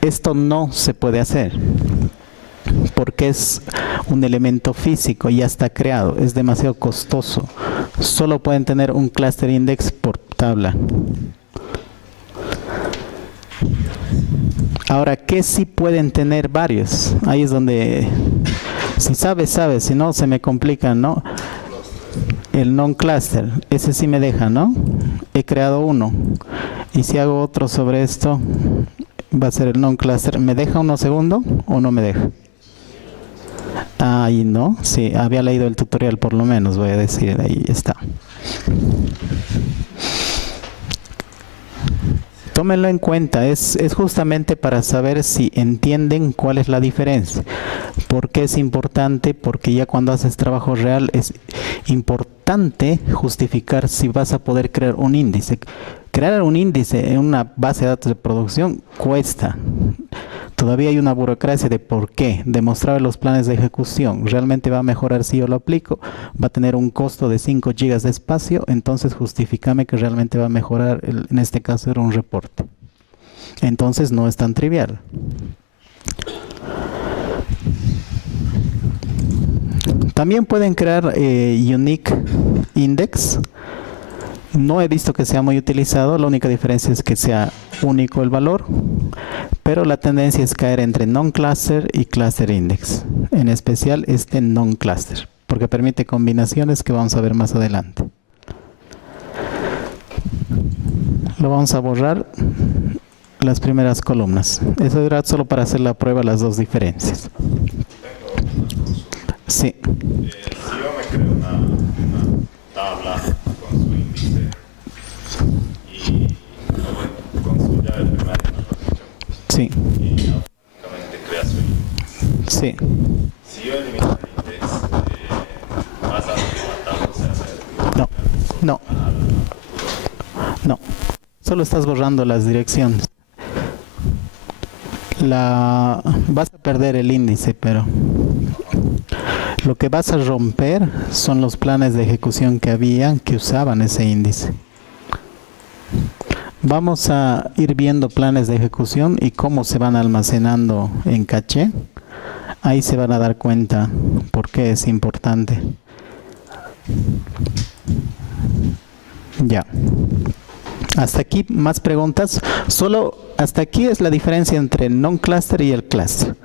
Esto no se puede hacer porque es un elemento físico, ya está creado, es demasiado costoso. Solo pueden tener un cluster index por tabla. Ahora, ¿qué sí pueden tener varios? Ahí es donde, si sabes, sabes, si no se me complica, ¿no? El non-cluster, ese sí me deja, ¿no? He creado uno. Y si hago otro sobre esto, va a ser el non-cluster. ¿Me deja uno segundo o no me deja? Ahí no, sí, había leído el tutorial por lo menos, voy a decir, ahí está. Tómenlo en cuenta, es justamente para saber si entienden cuál es la diferencia. ¿Por qué es importante? Porque ya cuando haces trabajo real es importante justificar si vas a poder crear un índice. Crear un índice en una base de datos de producción cuesta. Todavía hay una burocracia de por qué, demostrar los planes de ejecución. ¿Realmente va a mejorar si yo lo aplico? Va a tener un costo de 5 GB de espacio, entonces justifícame que realmente va a mejorar, en este caso era un reporte. Entonces no es tan trivial. También pueden crear unique index. No he visto que sea muy utilizado, la única diferencia es que sea único el valor, pero la tendencia es caer entre non-cluster y cluster index, en especial este non-cluster, porque permite combinaciones que vamos a ver más adelante. Lo vamos a borrar las primeras columnas. Eso era solo para hacer la prueba, las dos diferencias. Sí. Si yo me creo una tabla con su índice y con su llave primaria, Sí. y automáticamente crea su índice. Sí. Si yo elimino el índice, ¿vas a matar, o sea, No, no. No. Solo estás borrando las direcciones. Vas a perder el índice, pero lo que vas a romper son los planes de ejecución que habían, que usaban ese índice. Vamos a ir viendo planes de ejecución y cómo se van almacenando en caché. Ahí se van a dar cuenta por qué es importante. Ya. Hasta aquí, más preguntas. Solo hasta aquí es la diferencia entre el non-cluster y el cluster.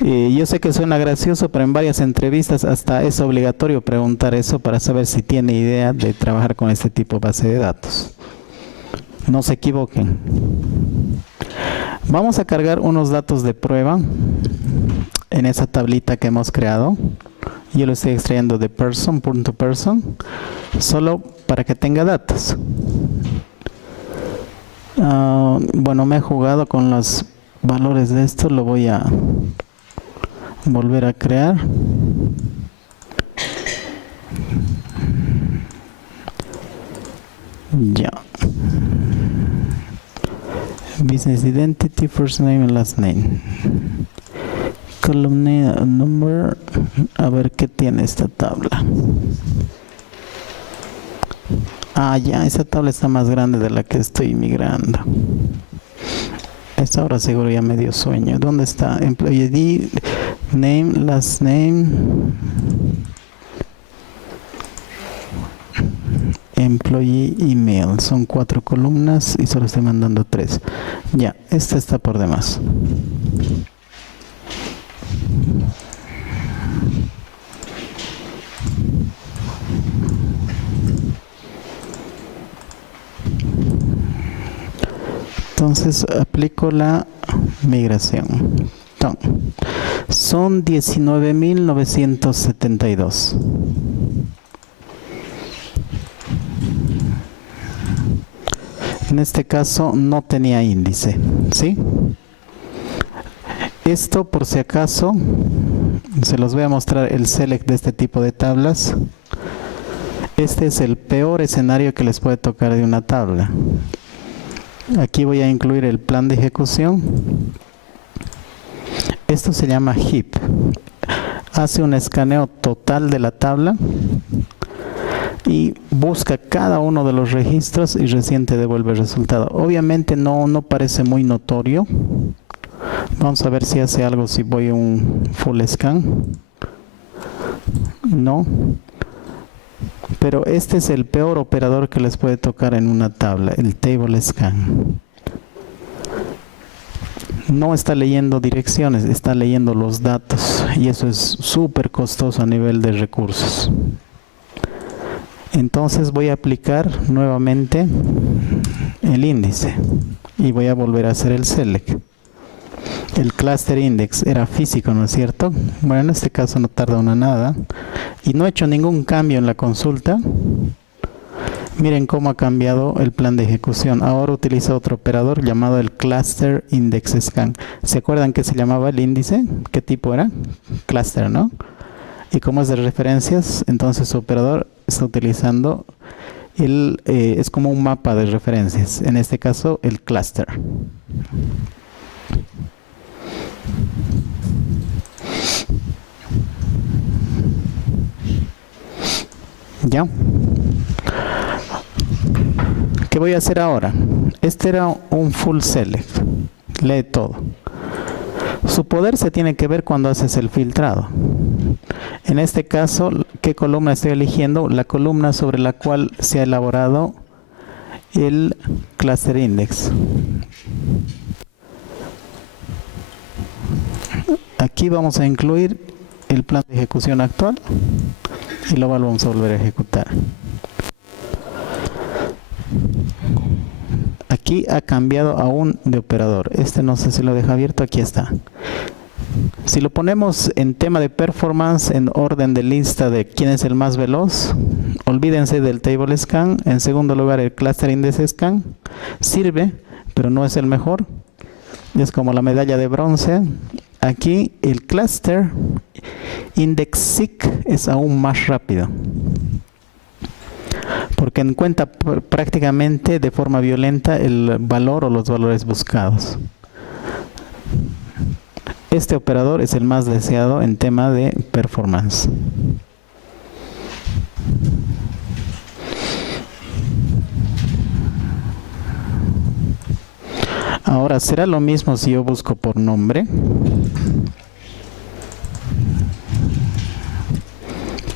Yo sé que suena gracioso, pero en varias entrevistas hasta es obligatorio preguntar eso para saber si tiene idea de trabajar con este tipo de base de datos. No se equivoquen. Vamos a cargar unos datos de prueba en esa tablita que hemos creado. Yo lo estoy extrayendo de person.person, solo para que tenga datos. Bueno, me he jugado con los valores de esto, lo voy a volver a crear. Ya. Business identity, first name and last name. Column number. A ver qué tiene esta tabla. Ya, esa tabla está más grande de la que estoy migrando. Esta ahora seguro ya me dio sueño. ¿Dónde está? Employee ID, name, last name, employee email. Son 4 columnas y solo estoy mandando 3. Ya, esta está por demás. Entonces aplico la migración. Son 19.972. En este caso no tenía índice, ¿sí? Esto por si acaso, se los voy a mostrar el select de este tipo de tablas. Este es el peor escenario que les puede tocar de una tabla. Aquí voy a incluir el plan de ejecución. Esto se llama heap. Hace un escaneo total de la tabla. y busca cada uno de los registros y recién te devuelve el resultado. Obviamente no parece muy notorio. Vamos a ver si hace algo si voy a un full scan. No. Pero este es el peor operador que les puede tocar en una tabla, el table scan. No está leyendo direcciones, está leyendo los datos y eso es súper costoso a nivel de recursos. Entonces voy a aplicar nuevamente el índice y voy a volver a hacer el select. El cluster index era físico, ¿no es cierto? Bueno, en este caso no tarda nada y no he hecho ningún cambio en la consulta. Miren cómo ha cambiado el plan de ejecución. Ahora utiliza otro operador llamado el cluster index scan. ¿Se acuerdan que se llamaba el índice? ¿Qué tipo era? Cluster, ¿no? Y como es de referencias, entonces su operador está utilizando es como un mapa de referencias. En este caso, el cluster. ¿Ya? ¿Qué voy a hacer ahora? Este era un full select. Lee todo. Su poder se tiene que ver cuando haces el filtrado. En este caso, ¿qué columna estoy eligiendo? La columna sobre la cual se ha elaborado el cluster index. Aquí vamos a incluir el plan de ejecución actual y lo vamos a volver a ejecutar. Aquí ha cambiado aún de operador. Este no sé si lo deja abierto, aquí está. Si lo ponemos en tema de performance, en orden de lista de quién es el más veloz, olvídense del table scan. En segundo lugar, el cluster index scan sirve, pero no es el mejor. Es como la medalla de bronce. Aquí el cluster index seek es aún más rápido, porque encuentra prácticamente de forma violenta el valor o los valores buscados. Este operador es el más deseado en tema de performance. Ahora, ¿será lo mismo si yo busco por nombre?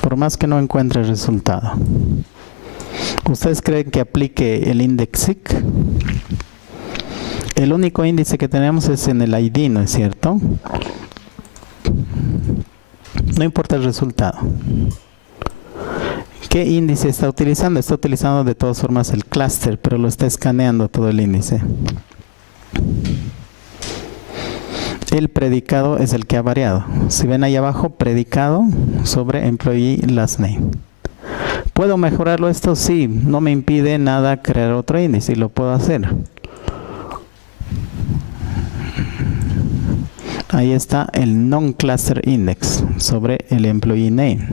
Por más que no encuentre el resultado. ¿Ustedes creen que aplique el index seek? El único índice que tenemos es en el ID, ¿no es cierto? No importa el resultado. ¿Qué índice está utilizando? Está utilizando de todas formas el cluster, pero lo está escaneando todo el índice. El predicado es el que ha variado. Si ven ahí abajo, predicado sobre employee last name. ¿Puedo mejorarlo esto? Sí, no me impide nada crear otro índice y lo puedo hacer. Ahí está el non-cluster index sobre el employee name.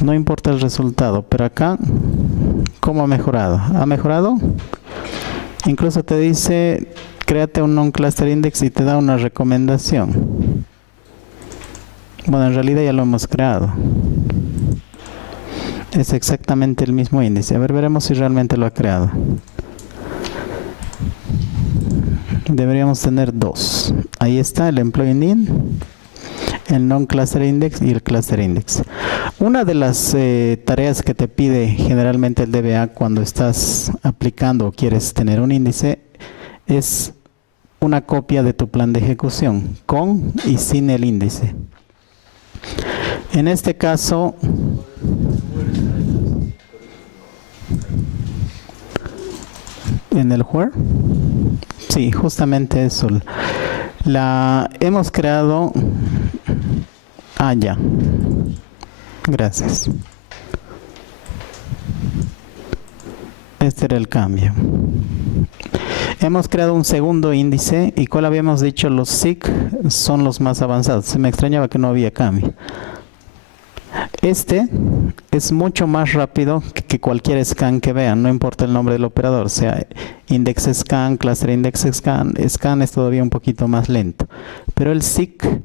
No importa el resultado, pero acá, ¿cómo ha mejorado? ¿Ha mejorado? Incluso te dice, créate un non-cluster index y te da una recomendación. Bueno, en realidad ya lo hemos creado. Es exactamente el mismo índice. A ver, veremos si realmente lo ha creado. Deberíamos tener dos. Ahí está el employee name, el non-cluster index y el cluster index. Una de las tareas que te pide generalmente el DBA cuando estás aplicando o quieres tener un índice es una copia de tu plan de ejecución con y sin el índice. En este caso, en el where, sí, justamente eso. Hemos creado. Ya. Gracias. Este era el cambio. Hemos creado un segundo índice y cuál habíamos dicho, los seek son los más avanzados. Se me extrañaba que no había cambio. Este es mucho más rápido que cualquier scan que vean, no importa el nombre del operador, sea index scan, cluster index scan, scan es todavía un poquito más lento. Pero el seek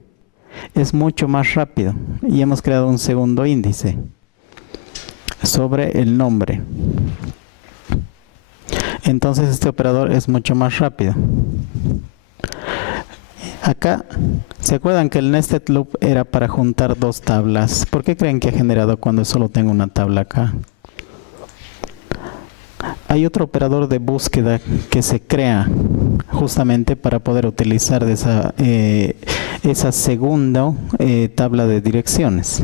es mucho más rápido y hemos creado un segundo índice sobre el nombre. Entonces este operador es mucho más rápido. Acá, ¿se acuerdan que el nested loop era para juntar dos tablas? ¿Por qué creen que ha generado cuando solo tengo una tabla acá? Hay otro operador de búsqueda que se crea justamente para poder utilizar de esa segunda tabla de direcciones.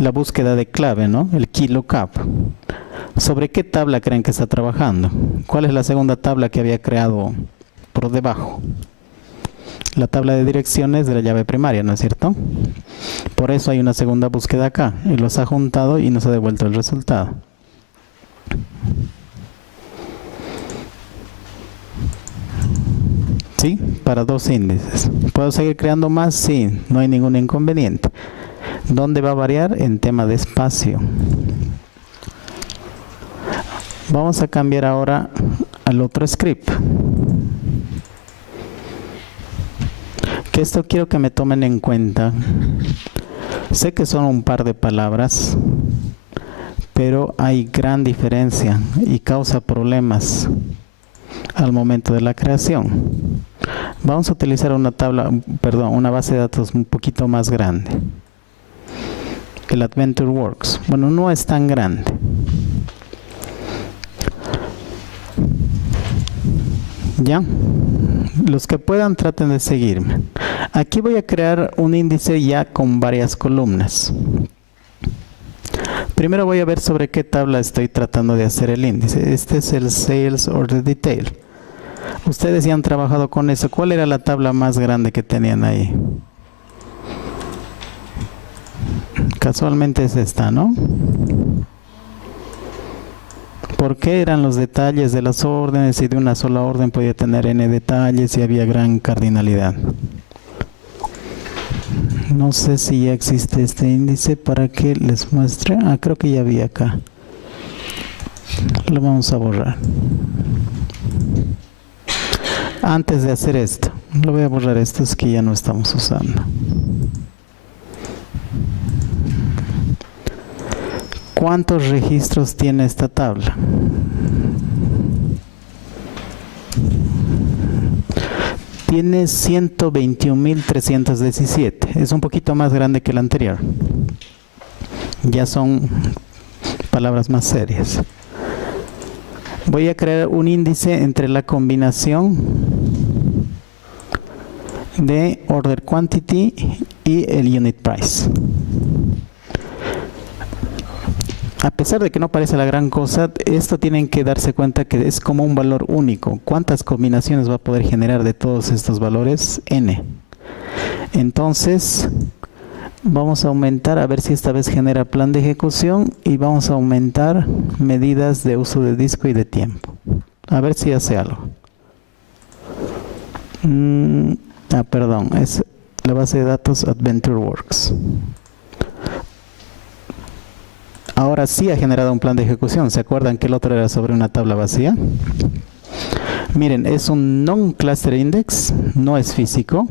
La búsqueda de clave, ¿no? El key lookup. ¿Sobre qué tabla creen que está trabajando? ¿Cuál es la segunda tabla que había creado por debajo? La tabla de direcciones de la llave primaria, ¿no es cierto? Por eso hay una segunda búsqueda acá y los ha juntado y nos ha devuelto el resultado. ¿Sí? Para dos índices. ¿Puedo seguir creando más? Sí, no hay ningún inconveniente. ¿Dónde va a variar? En tema de espacio. Vamos a cambiar ahora al otro script. Que esto quiero que me tomen en cuenta. Sé que son un par de palabras, pero hay gran diferencia y causa problemas al momento de la creación. Vamos a utilizar una base de datos un poquito más grande. El AdventureWorks. Bueno, no es tan grande. ¿Ya? Los que puedan traten de seguirme. Aquí voy a crear un índice ya con varias columnas. Primero voy a ver sobre qué tabla estoy tratando de hacer el índice. Este es el Sales Order Detail. Ustedes ya han trabajado con eso. ¿Cuál era la tabla más grande que tenían ahí? Casualmente es esta, ¿no? ¿Por qué eran los detalles de las órdenes y de una sola orden podía tener n detalles y había gran cardinalidad? No sé si ya existe este índice para que les muestre. Creo que ya había acá. Lo vamos a borrar. Antes de hacer esto, lo voy a borrar estos que ya no estamos usando. ¿Cuántos registros tiene esta tabla? Tiene 121.317. Es un poquito más grande que el anterior. Ya son palabras más serias. Voy a crear un índice entre la combinación de Order Quantity y el Unit Price. A pesar de que no parece la gran cosa, esto tienen que darse cuenta que es como un valor único. ¿Cuántas combinaciones va a poder generar de todos estos valores? N. Entonces, vamos a aumentar, a ver si esta vez genera plan de ejecución y vamos a aumentar medidas de uso de disco y de tiempo. A ver si hace algo. Perdón, es la base de datos AdventureWorks. Ahora sí ha generado un plan de ejecución. ¿Se acuerdan que el otro era sobre una tabla vacía? Miren, es un non-cluster index, no es físico,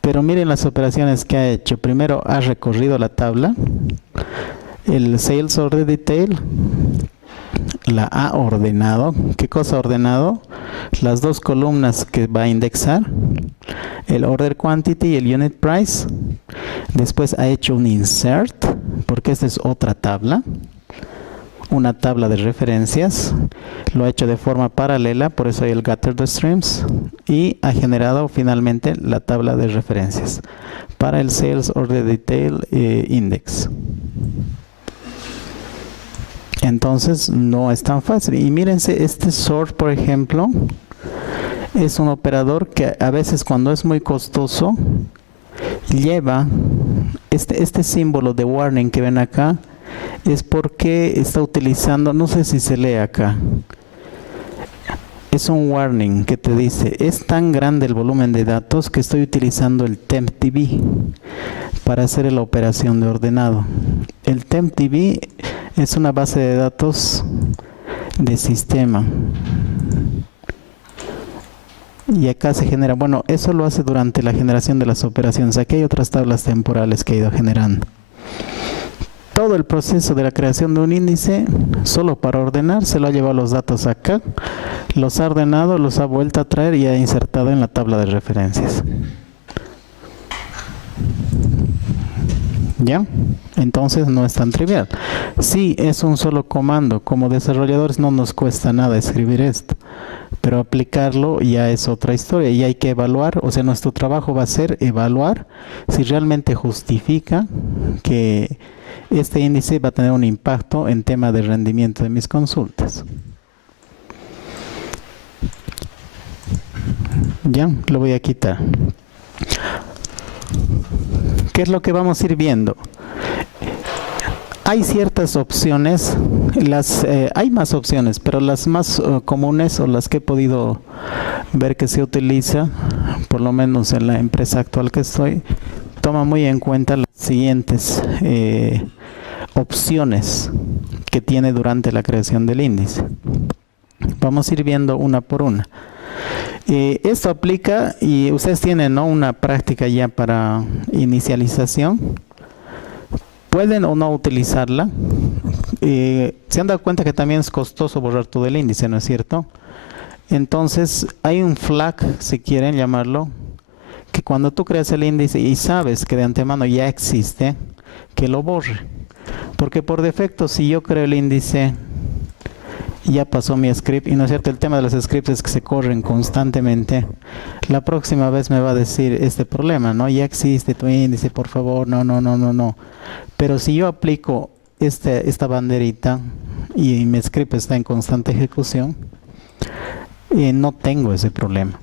pero miren las operaciones que ha hecho. Primero ha recorrido la tabla, el Sales Order Detail, la ha ordenado. ¿Qué cosa ha ordenado? Las dos columnas que va a indexar, el Order Quantity y el Unit Price. Después ha hecho un insert, porque esta es otra tabla, una tabla de referencias. Lo ha hecho de forma paralela, por eso hay el Gather the Streams, y ha generado finalmente la tabla de referencias para el Sales Order Detail Index. Entonces no es tan fácil. Y mírense, este sort, por ejemplo, es un operador que a veces cuando es muy costoso lleva este símbolo de warning que ven acá, es porque está utilizando, no sé si se lee acá, es un warning que te dice, es tan grande el volumen de datos que estoy utilizando el TempDB para hacer la operación de ordenado. El TempDB es una base de datos de sistema. Y acá se genera, bueno, eso lo hace durante la generación de las operaciones. Aquí hay otras tablas temporales que ha ido generando. Todo el proceso de la creación de un índice, solo para ordenar, se lo ha llevado los datos acá, los ha ordenado, los ha vuelto a traer y ha insertado en la tabla de referencias. ¿Ya? Entonces no es tan trivial. Sí, es un solo comando. Como desarrolladores no nos cuesta nada escribir esto, pero aplicarlo ya es otra historia y hay que evaluar. O sea, nuestro trabajo va a ser evaluar si realmente justifica que este índice va a tener un impacto en tema de rendimiento de mis consultas. Ya, lo voy a quitar. ¿Qué es lo que vamos a ir viendo? Hay ciertas opciones, hay más opciones, pero las más comunes o las que he podido ver que se utiliza, por lo menos en la empresa actual que estoy, toma muy en cuenta las siguientes opciones que tiene durante la creación del índice. Vamos a ir viendo una por una. Esto aplica y ustedes tienen, ¿no?, una práctica ya para inicialización. Pueden o no utilizarla. Se han dado cuenta que también es costoso borrar todo el índice, ¿no es cierto? Entonces hay un flag, si quieren llamarlo, que cuando tú creas el índice y sabes que de antemano ya existe, que lo borre. Porque por defecto, si yo creo el índice, ya pasó mi script, y no es cierto, el tema de los scripts es que se corren constantemente. La próxima vez me va a decir este problema, ¿no? Ya existe tu índice, por favor, no. Pero si yo aplico esta banderita y mi script está en constante ejecución, no tengo ese problema.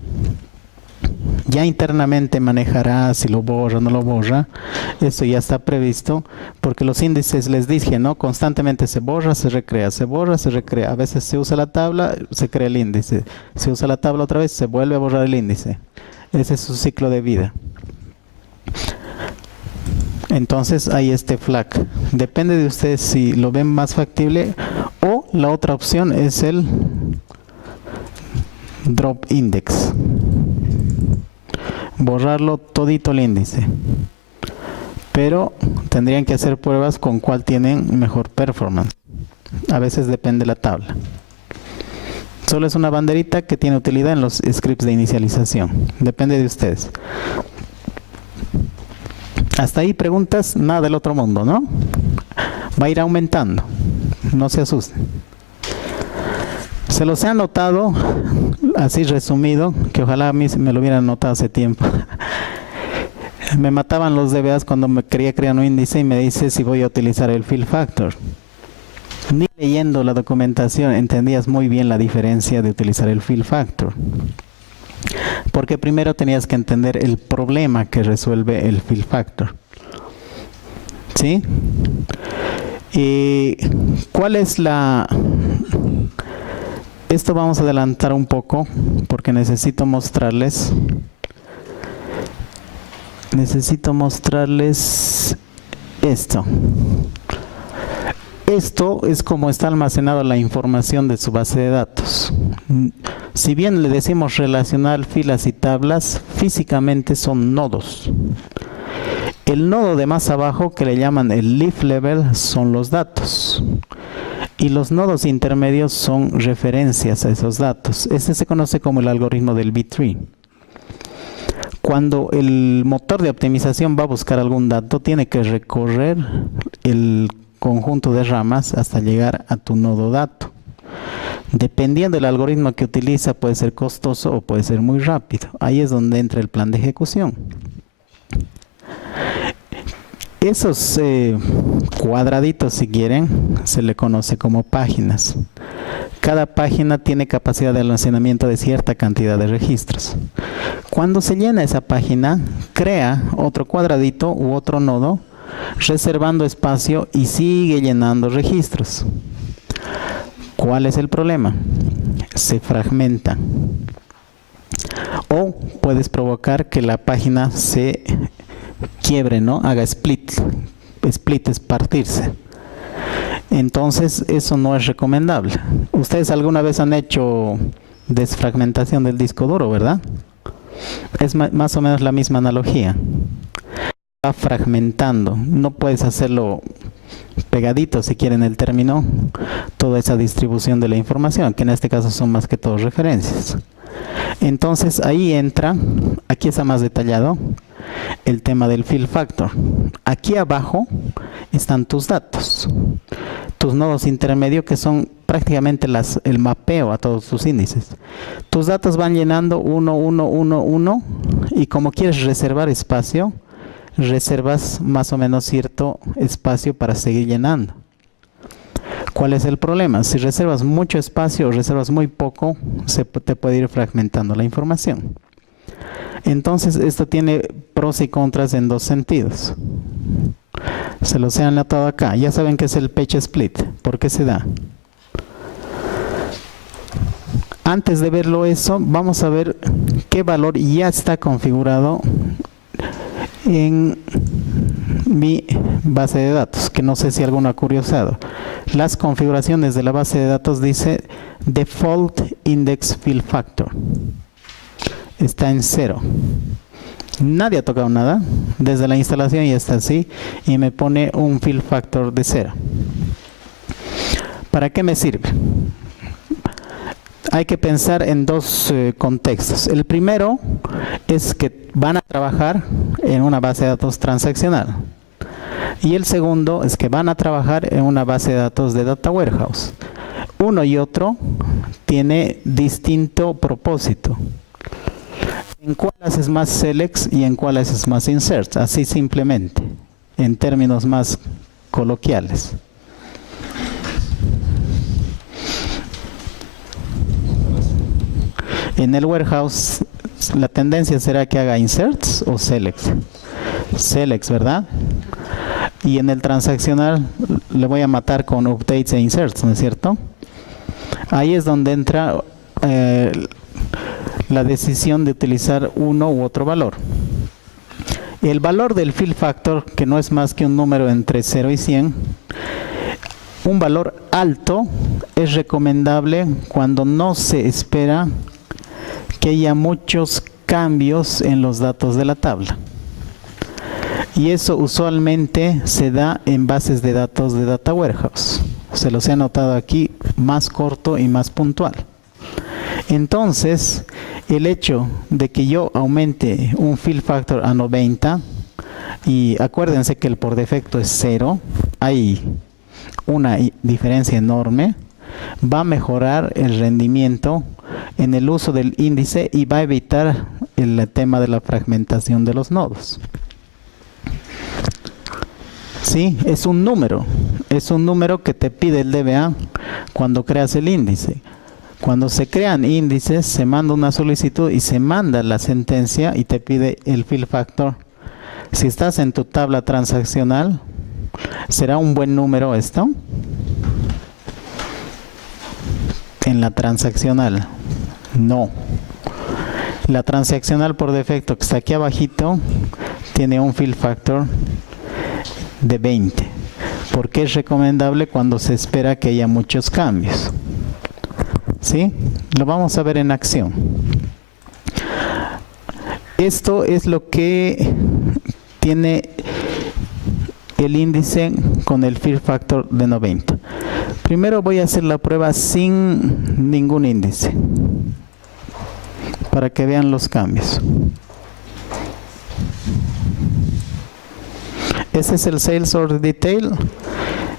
Ya internamente manejará si lo borra o no lo borra. Esto ya está previsto, porque los índices, les dije, ¿no?, constantemente se borra, se recrea, se borra, se recrea. A veces se usa la tabla, se crea el índice. Se usa la tabla otra vez, se vuelve a borrar el índice. Ese es su ciclo de vida. Entonces hay este flag. Depende de ustedes si lo ven más factible, o la otra opción es el drop index. Borrarlo todito el índice. Pero tendrían que hacer pruebas con cuál tienen mejor performance. A veces depende de la tabla. Solo es una banderita que tiene utilidad en los scripts de inicialización. Depende de ustedes. Hasta ahí preguntas, nada del otro mundo, ¿no? Va a ir aumentando. No se asusten. Se los he anotado, así resumido, que ojalá a mí me lo hubieran anotado hace tiempo. Me mataban los DBAs cuando me quería crear un índice y me dice si voy a utilizar el fill factor. Ni leyendo la documentación entendías muy bien la diferencia de utilizar el fill factor. Porque primero tenías que entender el problema que resuelve el fill factor. ¿Sí? ¿Y cuál es la...? Esto vamos a adelantar un poco porque necesito mostrarles esto. Esto es como está almacenada la información de su base de datos. Si bien le decimos relacional, filas y tablas, físicamente son nodos. El nodo de más abajo, que le llaman el leaf level, son los datos. Y los nodos intermedios son referencias a esos datos. Este se conoce como el algoritmo del B-tree. Cuando el motor de optimización va a buscar algún dato, tiene que recorrer el conjunto de ramas hasta llegar a tu nodo dato. Dependiendo del algoritmo que utiliza, puede ser costoso o puede ser muy rápido. Ahí es donde entra el plan de ejecución. Esos cuadraditos, si quieren, se le conoce como páginas. Cada página tiene capacidad de almacenamiento de cierta cantidad de registros. Cuando se llena esa página, crea otro cuadradito u otro nodo, reservando espacio y sigue llenando registros. ¿Cuál es el problema? Se fragmenta. O puedes provocar que la página se quiebre, ¿no? Haga split. Split es partirse. Entonces eso no es recomendable. ¿Ustedes alguna vez han hecho desfragmentación del disco duro, ¿verdad? Es más o menos la misma analogía. Va fragmentando, no puedes hacerlo pegadito si quieren el término, toda esa distribución de la información, que en este caso son más que todo referencias. Entonces ahí entra, aquí está más detallado, el tema del fill factor. Aquí abajo están tus datos, tus nodos intermedios, que son prácticamente el mapeo a todos tus índices. Tus datos van llenando uno, y como quieres reservar espacio, reservas más o menos cierto espacio para seguir llenando. ¿Cuál es el problema? Si reservas mucho espacio o reservas muy poco, te puede ir fragmentando la información. Entonces esto tiene pros y contras en dos sentidos. Se los he anotado acá. Ya saben que es el page split. ¿Por qué se da? Antes de verlo eso, vamos a ver qué valor ya está configurado en mi base de datos, que no sé si alguno ha curiosado. Las configuraciones de la base de datos dice Default Index Fill Factor. Está en 0. Nadie ha tocado nada. Desde la instalación ya está así y me pone un fill factor de 0. ¿Para qué me sirve? Hay que pensar en dos contextos. El primero es que van a trabajar en una base de datos transaccional. Y el segundo es que van a trabajar en una base de datos de Data Warehouse. Uno y otro tiene distinto propósito. ¿En cuál haces más selects y en cuál haces más inserts? Así simplemente, en términos más coloquiales. En el warehouse, la tendencia será que haga inserts o selects. Selects, ¿verdad? Y en el transaccional le voy a matar con updates e inserts, ¿no es cierto? Ahí es donde entra la decisión de utilizar uno u otro valor. El valor del fill factor, que no es más que un número entre 0 y 100, un valor alto es recomendable cuando no se espera que haya muchos cambios en los datos de la tabla. Y eso usualmente se da en bases de datos de Data Warehouse. Se los he anotado aquí, más corto y más puntual. Entonces, el hecho de que yo aumente un fill factor a 90, y acuérdense que el por defecto es 0, hay una diferencia enorme, va a mejorar el rendimiento en el uso del índice y va a evitar el tema de la fragmentación de los nodos. Sí, es un número que te pide el DBA cuando creas el índice. Cuando se crean índices, se manda una solicitud y se manda la sentencia y te pide el fill factor. Si estás en tu tabla transaccional, ¿será un buen número esto? En la transaccional, no. La transaccional por defecto, que está aquí abajito, tiene un fill factor de 20, porque es recomendable cuando se espera que haya muchos cambios. ¿Sí? Lo vamos a ver en acción. Esto es lo que tiene el índice con el fill factor de 90. Primero voy a hacer la prueba sin ningún índice, para que vean los cambios. Ese es el Sales Order Detail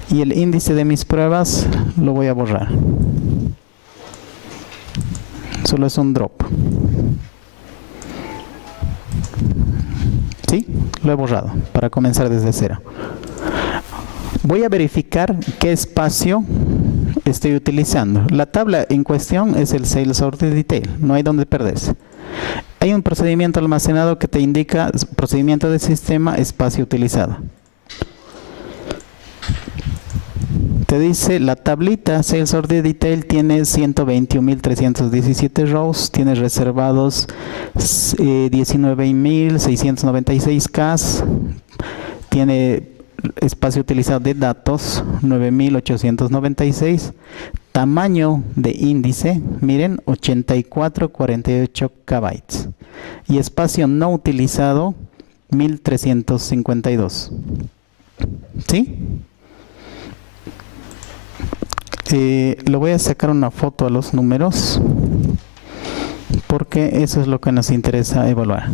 y el índice de mis pruebas lo voy a borrar. Solo es un drop. ¿Sí? Lo he borrado para comenzar desde 0. Voy a verificar qué espacio estoy utilizando. La tabla en cuestión es el Sales Order Detail. No hay donde perderse. Hay un procedimiento almacenado que te indica procedimiento de sistema, espacio utilizado. Te dice la tablita Sales Order Detail tiene 121.317 rows, tiene reservados 19.696 Ks, tiene espacio utilizado de datos 9896, tamaño de índice, miren, 8448 KB, y espacio no utilizado 1352. ¿Sí? Le voy a sacar una foto a los números porque eso es lo que nos interesa evaluar.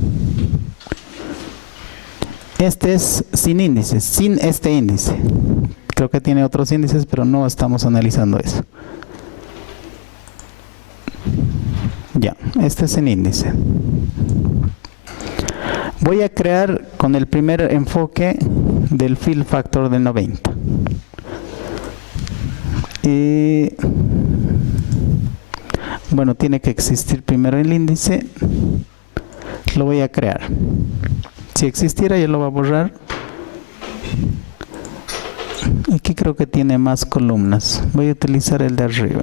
Este es sin índices, sin este índice. Creo que tiene otros índices, pero no estamos analizando eso. Ya, este es sin índice. Voy a crear con el primer enfoque del fill factor de 90. Bueno, tiene que existir primero el índice. Lo voy a crear. Si existiera, ya lo va a borrar. Aquí creo que tiene más columnas. Voy a utilizar el de arriba.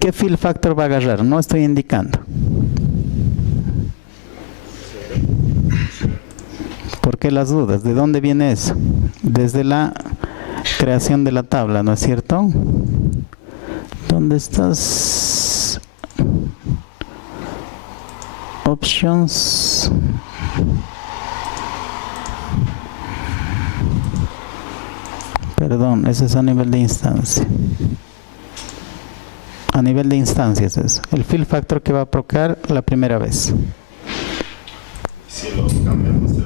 ¿Qué fill factor va a agarrar? No estoy indicando. ¿Por qué las dudas? ¿De dónde viene eso? Desde la creación de la tabla, ¿no es cierto? ¿Dónde estás? Options. Perdón, ese es a nivel de instancia. A nivel de instancias es el fill factor que va a procar la primera vez. Si lo cambiamos de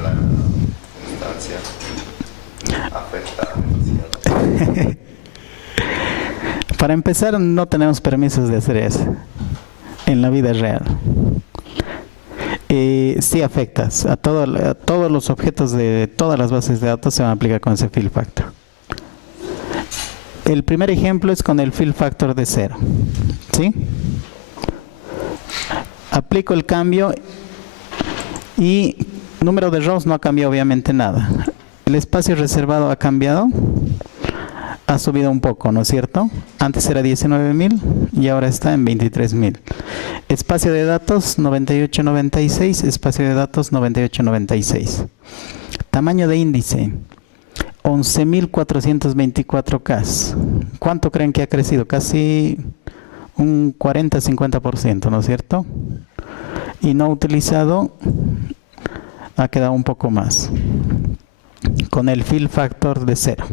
la instancia, afecta demasiado. Para empezar, no tenemos permisos de hacer eso en la vida real. Sí afectas a todos los objetos de todas las bases de datos se van a aplicar con ese fill factor. El primer ejemplo es con el fill factor de 0. ¿Sí? Aplico el cambio y número de rows no ha cambiado obviamente nada. El espacio reservado ha cambiado, ha subido un poco, ¿no es cierto? Antes era 19.000 y ahora está en 23.000. Espacio de datos 9896, espacio de datos 9896. Tamaño de índice 11.424K. ¿Cuánto creen que ha crecido? Casi un 40-50%, ¿no es cierto? Y no utilizado ha quedado un poco más. Con el fill factor de 0.